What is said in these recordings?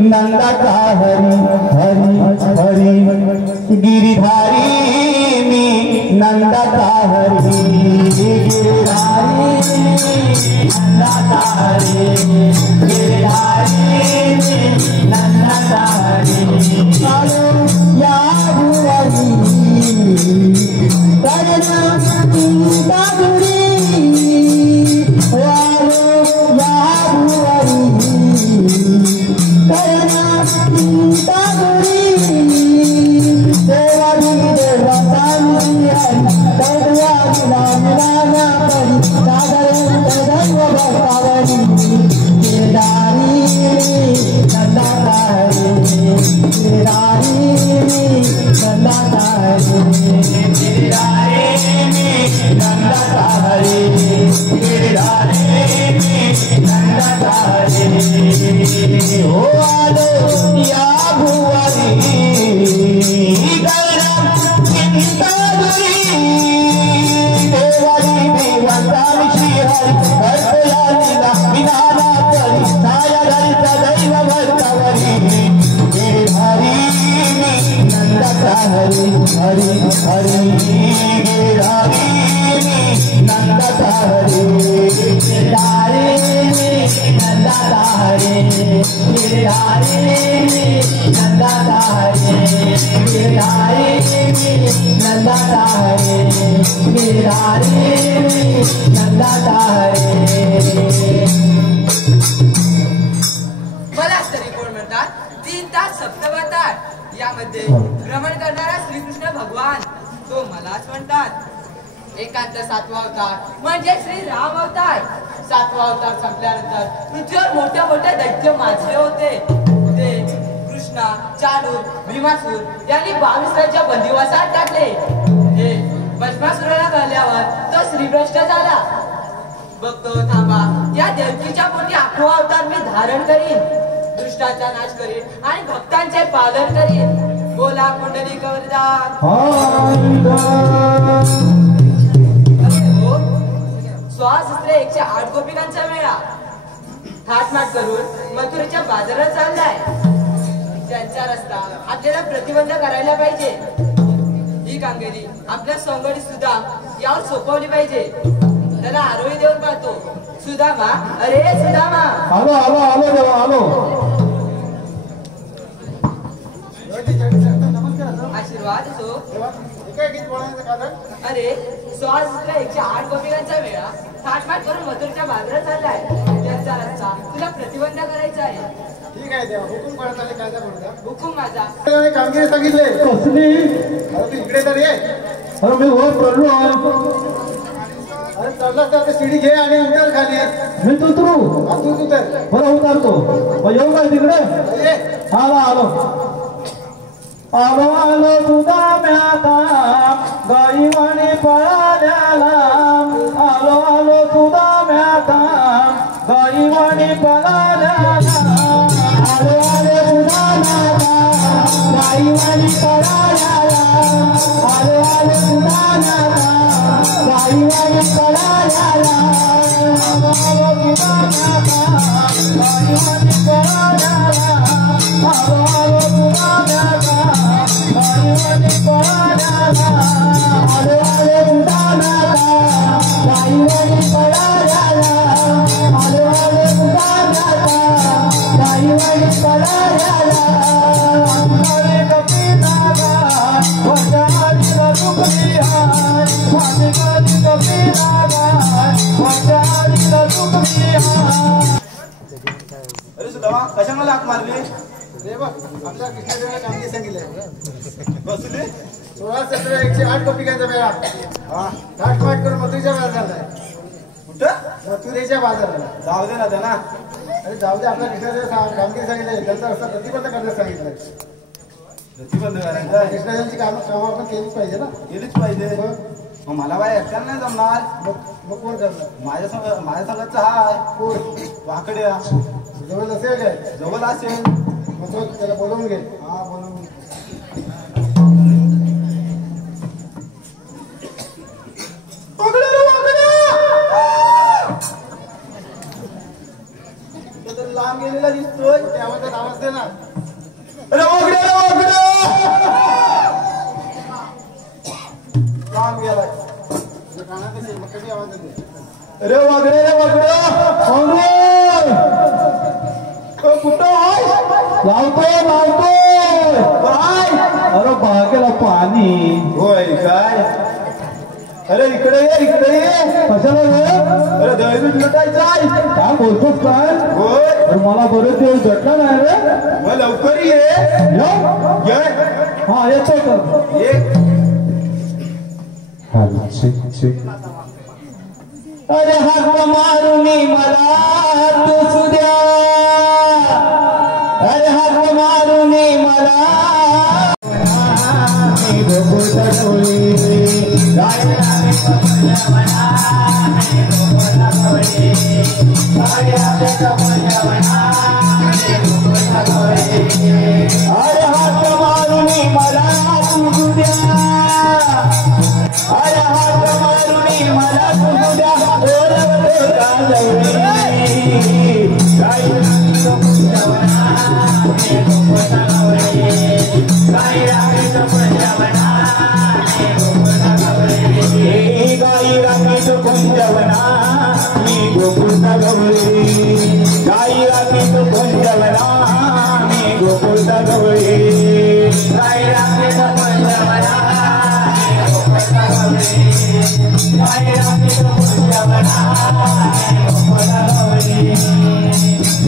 नंदाचा हरी हरी हरी गिरिधारी मी नंदाचा हरी गिरिधारी नंदाचा हरी गिरिधारी मी नंदाचा हरी आलो या भुवनी करना चिंता दुरी आलो या भुवनी करना चिंता दुरी देवानी देवतानी तडवा मिलाना परी सागर दैव भक्तावनी केदारी नंदातारी केदारी नंदातारी केदारी नंदातारी केदारी नंदातारी हो आलो या भुवनी गरम चिंतादुरी देवानी देवतानी श्रीहरी कर्तया लीला विधाना परी साया धरिता दैव भक्तावरी गिरिधारी नंदाचा हरी हरी हरी गिरिधारी नंदाचा हरी गिरिधारी नंदाचा हरी गिरिधारी नंदाचा हरी गिरिधारी नंदाचा हरी गिरिधारी नंदाचा हरी. मला तरी कोण म्हणतात 3 तास सप्तवतार यामध्ये भ्रमण करणारा श्रीकृष्ण भगवान तो मलाच म्हणतात. एकांत 7वा अवतार म्हणजे श्री राम अवतार. 7वा अवतार संपल्यानंतर पृथ्वीवर मोठ्या मोठ्या दैत्य माजले होते. ते कृष्णा चाणूर भीमासूर यांनी 22 राज्य बंदिवासात टाकले. हे भस्मासुराला कळल्यावर तो श्रीभ्रष्ट झाला. बघतो थांबा या देवकीच्या पोटी 8वा अवतार मी धारण करीन. दुष्टाचा नाश करीन आणि भक्तांचे पालन करीन. बोला कुंडली कवरदार. स्वासहस्त्र 108 गोपिकांचा मेळा थाटमाट करून मथुरेच्या बाजारात चाललाय. त्यांचा रस्ता आपल्याला प्रतिबंध करायला पाहिजे. ही कामगिरी आपल्या संगडी सुद्धा यावर सोपवली पाहिजे. त्याला आरोही देऊन पाहतो. सुदामा अरे सुदामा. आलो आलो आलो देवा आलो. आशीर्वाद असो. अरे स्वासहस्त्र 108 गोपिकांचा वेळा थाटमाट करून मथुरेच्या बाजारात चाललाय. त्यांचा रस्ता तुला प्रतिबंध करायचा आहे. ठीक आहे देवा हुकूम करत आले काय म्हणता. हुकूम माझा. कामगिरी सांगितले कसली. अरे तू इकडे तर ये. अरे मी वर पडलो. अरे चढला तर शिडी घे आणि उतर खाली. मी तुतरू. तू उतर. बरं उतारतो. येऊ काय तिकडे. आलो आलो आलो आलो तुझा म्याता गाईवाणी पळाल्याला. आलो आलो तुझा म्याता गाईवाणी पळाल्याला. आलो आलो तुझा म्याता गाईवाणी पळाल्याला. आलो आलो तुझा म्याता गाईवाणी पळाल्याला. आलो आलो तुझा म्याता गाईवाणी पळाल्याला. आलो आलो तुझा म्याता गाईवाणी पळाल्याला. आलो आलो तुझा म्याता गाईवाणी पळाल्याला. आलो आलो तुझा म्याता गाईवाणी पळाल्याला. अंतरे कपिनागा माझ्या हरीला दुखली हाय. माझे कधी कपिनागा माझ्या हरीला दुखली हाय. अरे सुदामा कशाला लाक मारली. रे बघ आपल्या कृष्णादेवाला कामगिरी सांगितले. बसले 16 108 गोपिकांचा मेळा. हा थाटमाट करून मथुरेच्या बाजारात झालाय. कुठं. मथुरेच्या बाजाराला. जाऊ दे ना त्यांना. अरे जाऊ दे आपल्या कृष्णादेवाला कामगिरी सांगितले. त्यांचा रस्ता प्रतिबंध करण्यास सांगितलंय. प्रतिबंध करायचं. कृष्णादेवाची कामं आपण केलीच पाहिजे ना. केलीच पाहिजे. मग मला बाय एकट्याला नाही जमणार. मग कोण करणार. माझ्या संघाचा हाय कोण. वाकड्या जवळ असेल काय. जवळ असेल मग तो त्याला बोलवून घे. हा बोलवून. लांब गेलेला दिसतोय त्यामध्ये आवाज दे ना. अरे वागडे काम गेलाय कानात कशी आवाज येते रे वागडे कुठं आहे लावतो काय अरे बागेला पाणी होय काय अरे इकडे ये कशाला रे अरे दहीबीत लुटायचं आहे काय बोलतोस काय होय मला बरेच दिवस भेटला नाही रे मग लवकर ये हा येतो तर ये अरे हाक मारुनी मला तू सुद्या अरे हाक मारुनी मला अरे हाक मारुनी मला तू सुद्या अरे हाक मारुनी मला तू सुद्या गाई राखीच कुंजवना मी गोकुळचा गवळी गाई राखीच कुंजवना मी गोकुळचा गवळी गाई राखीच कुंजवना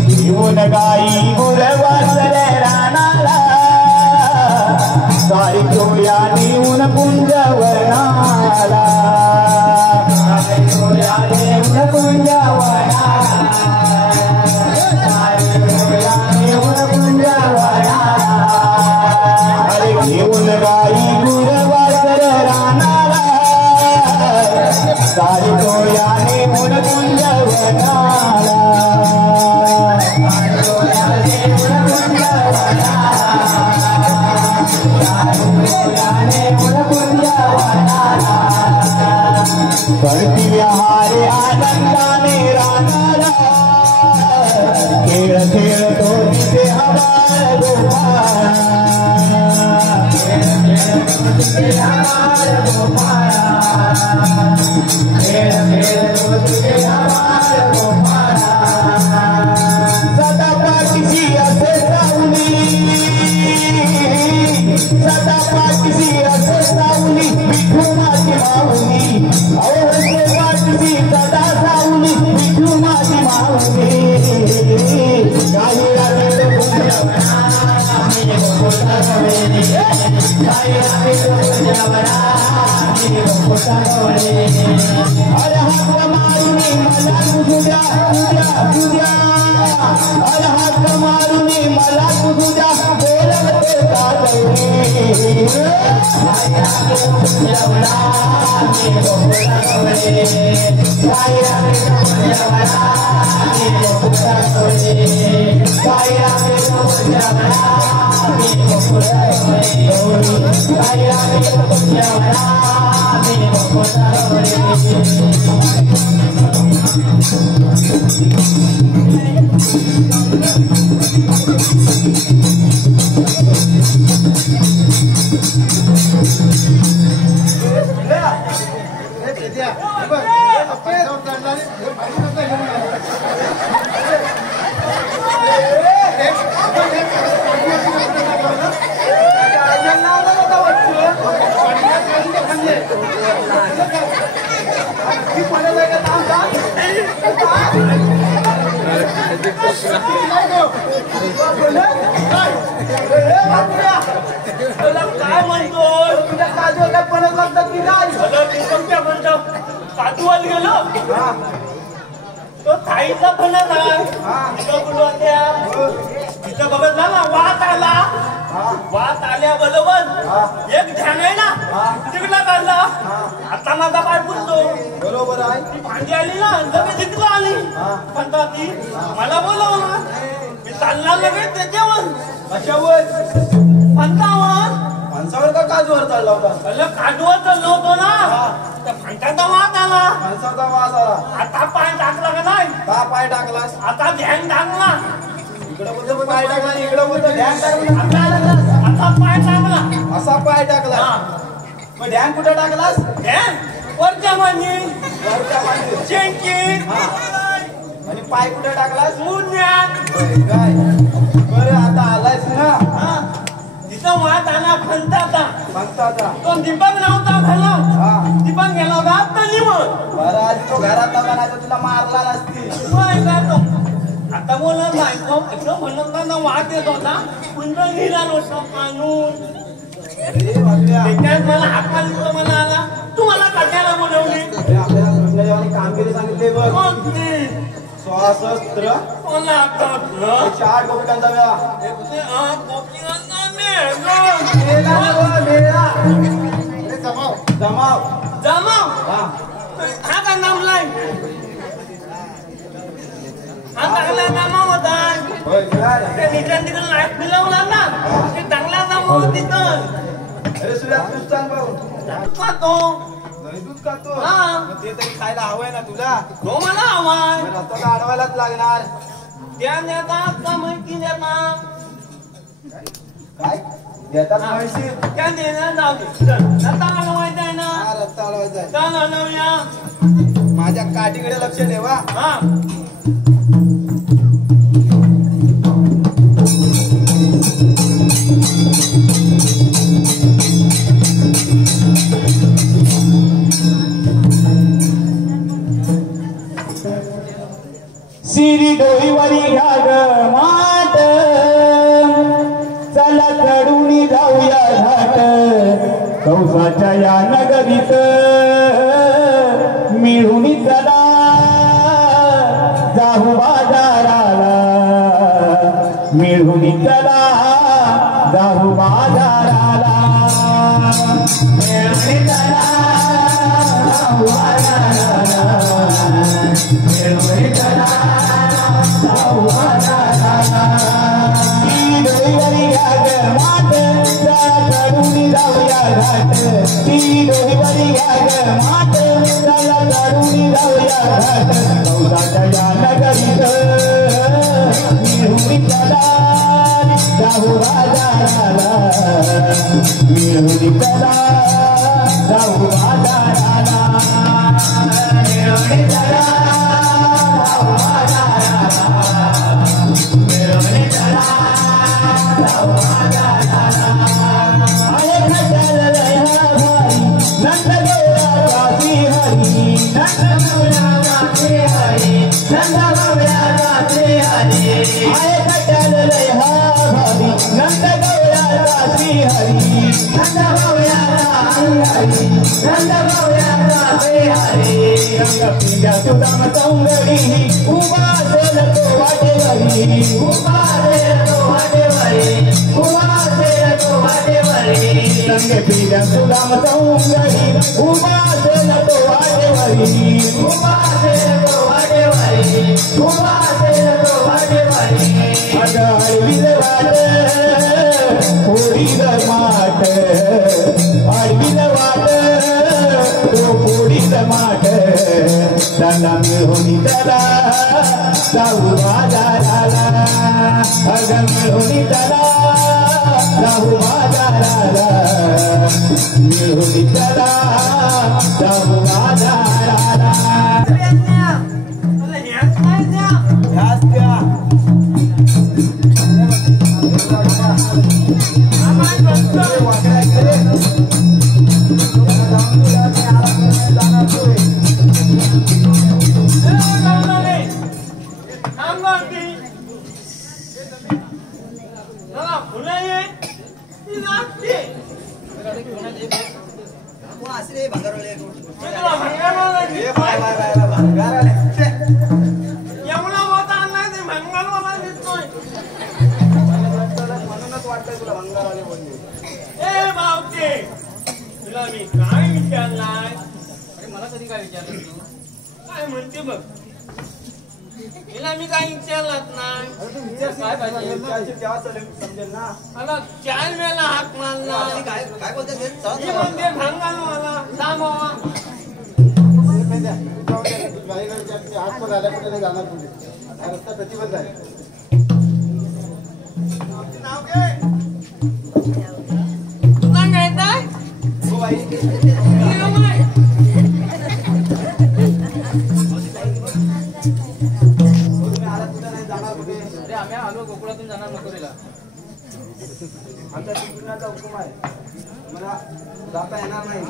घेऊन गाई गुरवासर रानाला गाई चोया नेऊन कुंजवनाला अरे घेऊन गाई गुरवासर रानाला गाई चोया नेऊन कुंजवनाला परतिया हारे आनंदाने रानाला खेळ खेळतो तिथे हमार गोपाळा सदा पाठीशी असे सावली सदा पाठीशी असे सावली विठू माझी माऊली अवघे पाठीशी सदा सावली विठू माझी माऊली काही लागेल अरे हाक मारुनी मला तुझ्या अरे हाक मारुनी मला तुझ्या बोलवते काय म्हणतो तुझ्या काजूला पणच लागतात की काय म्हणतो काजूवाल गेलो तो थाईचा फणस आहे तिथं बघत ना वात आला वात आल्याबरोबर एक ध्यान आहे ना तिकडला काढला आता माझा पाय पुरतो बरोबर आहे ती भांडी आली ना लगेच तिकडला आली म्हणता ती मला बोलवलं मी चालणार लगेच त्याच्यावर कशावर पंचावर माणसावर का काजूवर चालला होता काजूवर चाललो होतो ना त्या फंटाचा वाद आला माणसाचा वास आला आता पाय टाकला का नाही का पाय टाकलास आता ध्यान टाकला इकडं बोलतो पाय टाकला इकडं बोलतो ध्यान टाकला आता पाय टाकला असा पाय टाकला मग ध्यान कुठं टाकलास ध्यान वरच्या मांडी वरच्या मांडीवर. शेंकी आणि पाय कुठं टाकलास मुन्यात काय बरं आता आलायस ना तिथं वाट आला फंताचा सांगता तो दीपक नव्हता झाला हा दीपक गेला होता आता निवड बरं आधी तो घरात बनायचा तुला मारला नसती काय करतो आता बोलत बायको इकडं म्हणत ना वाट येत होता पुन्हा निघाल होता कानून अरे बापऱ्या. त्याच्यात मला हात मारतो मला आला तू मला कशाला बोलवली अरे आपल्याला कृष्ण देवाने कामगिरी सांगितले बघ कोणती स्वासस्त्र कोणा आपलं 4 गोपिकांचा वेळा मेला नव्ह, मेला. अरे जमाव जमाव जमाव हा हा का नामलाय हा चांगला जमाव होता होय काय ते निकाल तिकडे लाईट फिरवला ना ते चांगला जमाव तिथं अरे सूर्या तूच सांग भाऊ खातो नाही दूध खातो हा. मग ते तरी खायला हवंय ना तुला तो मला हवाय मग रस्ता तर अडवायलाच लागणार त्या देतात का माहिती देतात काय देतात म्हैशी त्या देण्यात जाऊ दे चल आता अडवायचं आहे ना हा रस्ता अडवायचा आहे. चल अडवूया माझ्या काठीकडे लक्ष ठेवा हा सिरी डोईवरी घ्या ग माट चला चढून जाऊया घाट कौसाच्या या नगरीत मिळून चला जाऊ बाजाराला मिळून चला जाऊ बाजाराला मिळून चला जाऊ बाजाराला मिळून चला जाऊ बाजाराला जाऊया घाट ती डोईवरी घ्या माट चला चढून जाऊया घाट कौसाच्या या नगरीत मिळून चला जाऊ बाजाराला मिळून चला जाऊ बाजाराला मिळून चला जाऊ बाजाराला मिळून चला जाऊ बाजाराला अरे खटल रहा भाई नंद गौरा गाती हरी नंद गौरा गाती हरी नंद गौरा गाती हरी अरे खटल रहा भाई नंद गौरा गाती हरी नंद गौरा गाती हरी नंद गौरा गाती हरी रंग पिंजा सुदाम सौंदरी उभा असेल तो वाटेवरी उभा असेल तो वाटेवरी उभा असेल तो वाटेवरी रंग पिंजा सुदाम सौंदरी उभा असेल तो वाटेवरी उभा असेल तो वाटेवरी उभा असेल तो वाटेवरी अडविल वाट पोरी माट अडविल वाट तो पोरी माट त्याला मिळून त्याला जाऊ बाजाराला अग मिळून त्याला जाऊ बाजाराला मिळून त्याला जाऊ बाजाराला ह्याच त्या वाकड्या इकडे. जाणार तू. ए बाय बाय बाय बाय भंगार आले. छे. म्हणूनच वाटतंय तुला भंगार आले बोलले. काय विचारलाय मला कधी काय विचारलं तू काय म्हणते बघ हिला मी काय विचारलात नाही अरे तू विचार काय पाहिजे विचारशील तेव्हा समजेल ना. मला 4 वेळा हाक मारला काय काय बोलते ही म्हणते भांगाल मला थांबवा हात पण आल्या कुठे जाणार तुझे रस्ता प्रतिबंध आहे. नाव घे. तुला कळतंय? हो बाई. तुम्ही आलात कुठे नाही जाणार कुठे? अरे आम्ही आलो गोकुळातून जाणार मथुरेला. आमचा श्रीकृष्णाचा हुकूम आहे. मला जाता येणार नाही.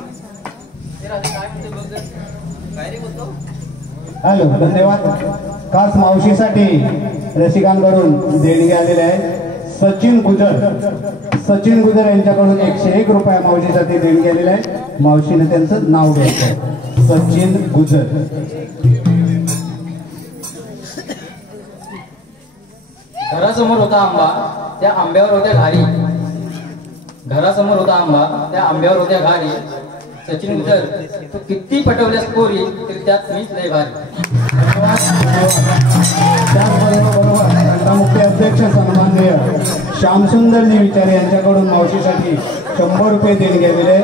हे राजा काय म्हणते बघ जर. काय रे बोलतो? हॅलो, धन्यवाद. खास मावशीसाठी रसिकांकडून देणगी आलेली आहे. सचिन गुजर यांच्याकडून 101 रुपये मावशीसाठी देणगी आलेली आहे. मावशीने त्यांचं नाव घ्यायचं आहे. सचिन गुजर. घरासमोर होता आंबा, त्या आंब्यावर होत्या घारी. घरासमोर होता आंबा, त्या आंब्यावर होत्या घारी. सचिन गुजर, तू किती पटवल्यास पोरी तरी त्यात मीच लय भारी. त्याचबरोबर मुख्य अध्यक्ष सन्माननीय श्यामसुंदरजी विचारे यांच्याकडून मावशीसाठी 100 रुपये देणगी आलेले आहे.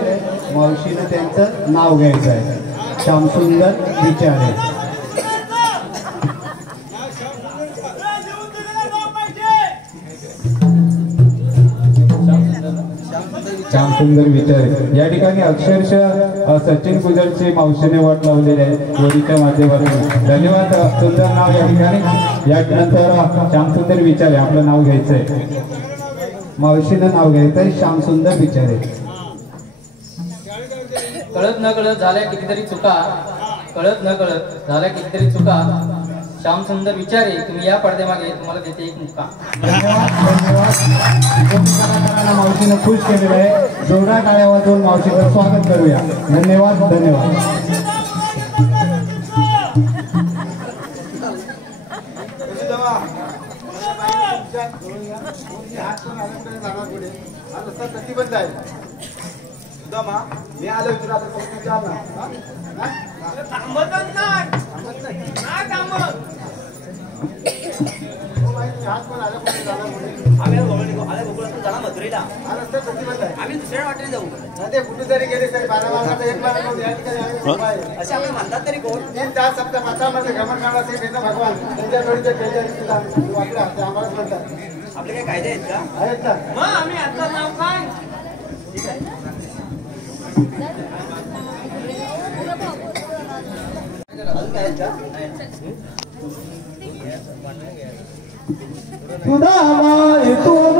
मावशीने त्यांचं नाव घ्यायचं आहे. श्यामसुंदर विचारे. श्यामसुंदर विचारे या ठिकाणी अक्षरशः सचिन गुजरचे मावशीने वाट लावलेले आहे जोडीच्या माध्यमातून. धन्यवाद. सुंदर नाव या ठिकाणी. यानंतर श्यामसुंदर विचारे आपलं नाव घ्यायचंय. मावशीनं नाव घ्यायचंय श्यामसुंदर विचारे. कळत न कळत झाल्या कितीतरी चुका, कळत न कळत झाल्या कितीतरी चुका. श्यामसुंदर विचारे, तुम्ही या पडद्यामागे, तुम्हाला देते एक मुक्का. कलाकारांना मावशीनं खुश केलेलं आहे. जोरदार टाळ्या वाजवून मावशीचं स्वागत करूया. धन्यवाद. प्रतिबंध आहे. सुदामा, मी आलो विचार आता समजून ना. थांबतच नाही. नाही थांबत. हात पण आला कुठे जाणार कुठे? आम्ही गोकुळातून जाणार मथुरेला. हा रस्ता प्रतिबंध आहे. आम्ही दुसऱ्या वाटेने जाऊ. नाही ते कुठे जरी गेले तरी 12 वाजता 1 वाजता या ठिकाणी आम्ही उभा आहे. असे आपण म्हणतात तरी कोण? 3 तास सप्ताह पात्रामध्ये भ्रमण करणार ते कृष्ण भगवान त्यांच्या जोडीचे वाकडे असते आम्हालाच म्हणतात. आपले काही कायदे आहेत का? आहेत ना. मग आम्ही आता नाव काय? सुदामा इथून